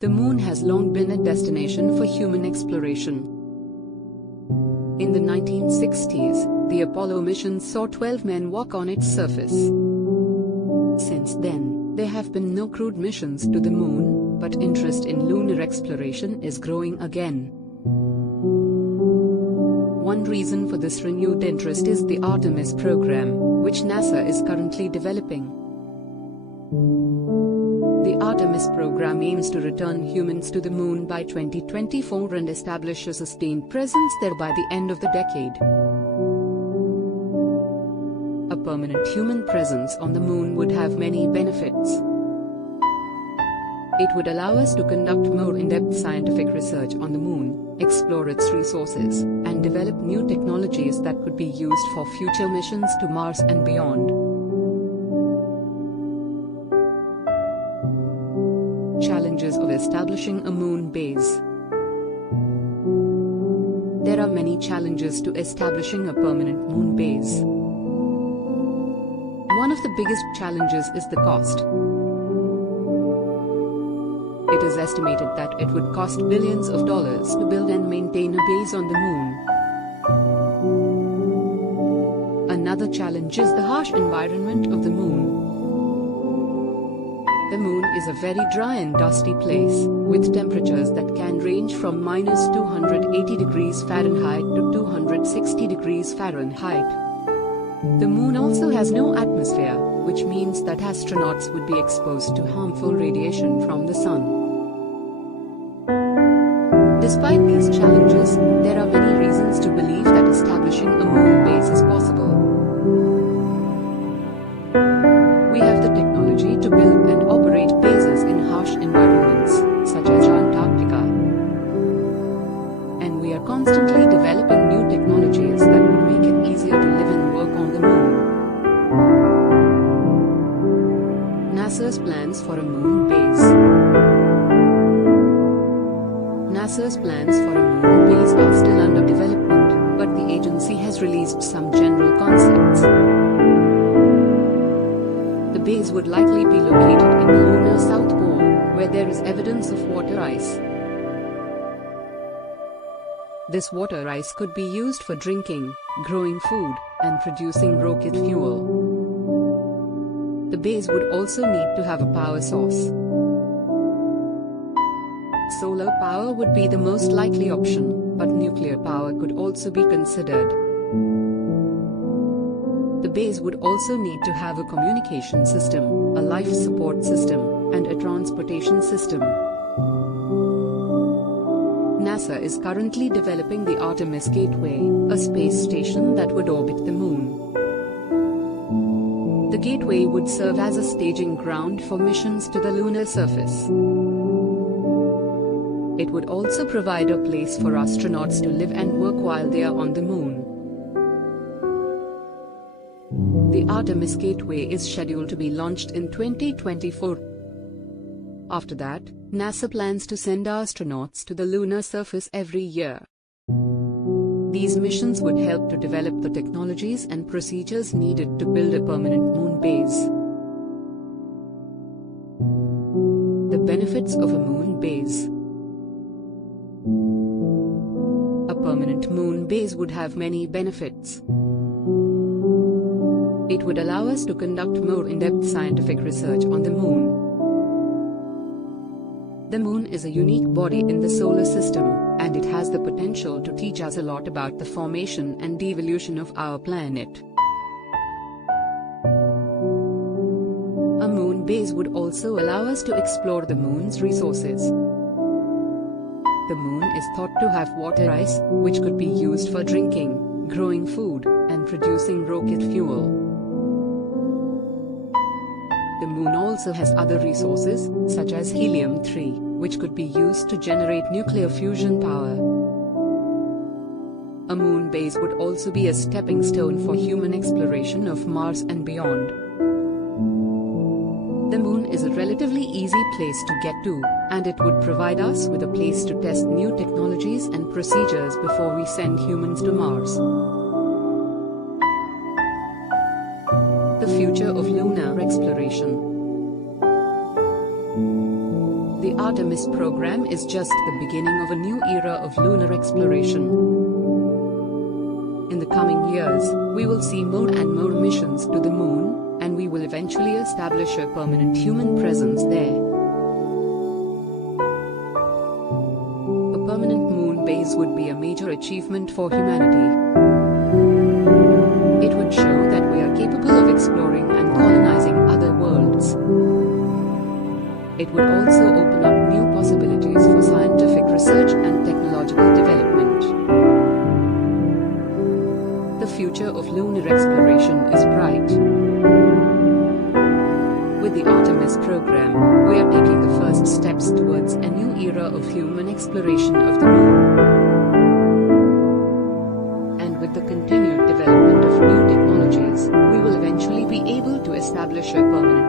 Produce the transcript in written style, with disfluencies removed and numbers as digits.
The moon has long been a destination for human exploration. In the 1960s, the Apollo mission saw 12 men walk on its surface. Since then, there have been no crewed missions to the moon, but interest in lunar exploration is growing again. One reason for this renewed interest is the Artemis program, which NASA is currently developing. The Artemis program aims to return humans to the moon by 2024 and establish a sustained presence there by the end of the decade. A permanent human presence on the moon would have many benefits. It would allow us to conduct more in-depth scientific research on the moon, explore its resources, and develop new technologies that could be used for future missions to Mars and beyond. Challenges of establishing a moon base. There are many challenges to establishing a permanent moon base. One of the biggest challenges is the cost. It is estimated that it would cost billions of dollars to build and maintain a base on the moon. Another challenge is the harsh environment of the moon. The moon is a very dry and dusty place, with temperatures that can range from -280 degrees Fahrenheit to 260 degrees Fahrenheit. The moon also has no atmosphere, which means that astronauts would be exposed to harmful radiation from the sun. Despite these challenges, there are many reasons to believe that establishing a moon base is possible. We have the technology to build and operate bases in harsh environments, such as Antarctica. And we are constantly developing new technologies that would make it easier to live and work on the moon. NASA's plans for a moon base. NASA's plans for a moon base are still under development, but the agency has released some general concepts. The base would likely be located in the lunar South Pole, where there is evidence of water ice. This water ice could be used for drinking, growing food, and producing rocket fuel. The base would also need to have a power source. Solar power would be the most likely option, but nuclear power could also be considered. The base would also need to have a communication system, a life support system, and a transportation system. NASA is currently developing the Artemis Gateway, a space station that would orbit the moon. The gateway would serve as a staging ground for missions to the lunar surface. It would also provide a place for astronauts to live and work while they are on the moon. The Artemis Gateway is scheduled to be launched in 2024. After that, NASA plans to send astronauts to the lunar surface every year. These missions would help to develop the technologies and procedures needed to build a permanent moon base. The benefits of a moon base. A permanent moon base would have many benefits. It would allow us to conduct more in-depth scientific research on the moon. The moon is a unique body in the solar system, and it has the potential to teach us a lot about the formation and devolution of our planet. A moon base would also allow us to explore the moon's resources. The moon is thought to have water ice, which could be used for drinking, growing food, and producing rocket fuel. The moon also has other resources, such as helium-3, which could be used to generate nuclear fusion power. A moon base would also be a stepping stone for human exploration of Mars and beyond. The moon is a relatively easy place to get to, and it would provide us with a place to test new technologies and procedures before we send humans to Mars. The future of lunar exploration. The Artemis program is just the beginning of a new era of lunar exploration. In the coming years, we will see more and more missions to the moon, and we will eventually establish a permanent human presence there. A permanent moon base would be a major achievement for humanity. It would show that we are capable of exploring and colonizing other worlds. It would also open up new possibilities for scientific research and technological development. The future of lunar exploration is bright. With the Artemis program, we are taking the first steps towards a new era of human exploration of the moon. And with the continued development of new technologies, we will eventually be able to establish a permanent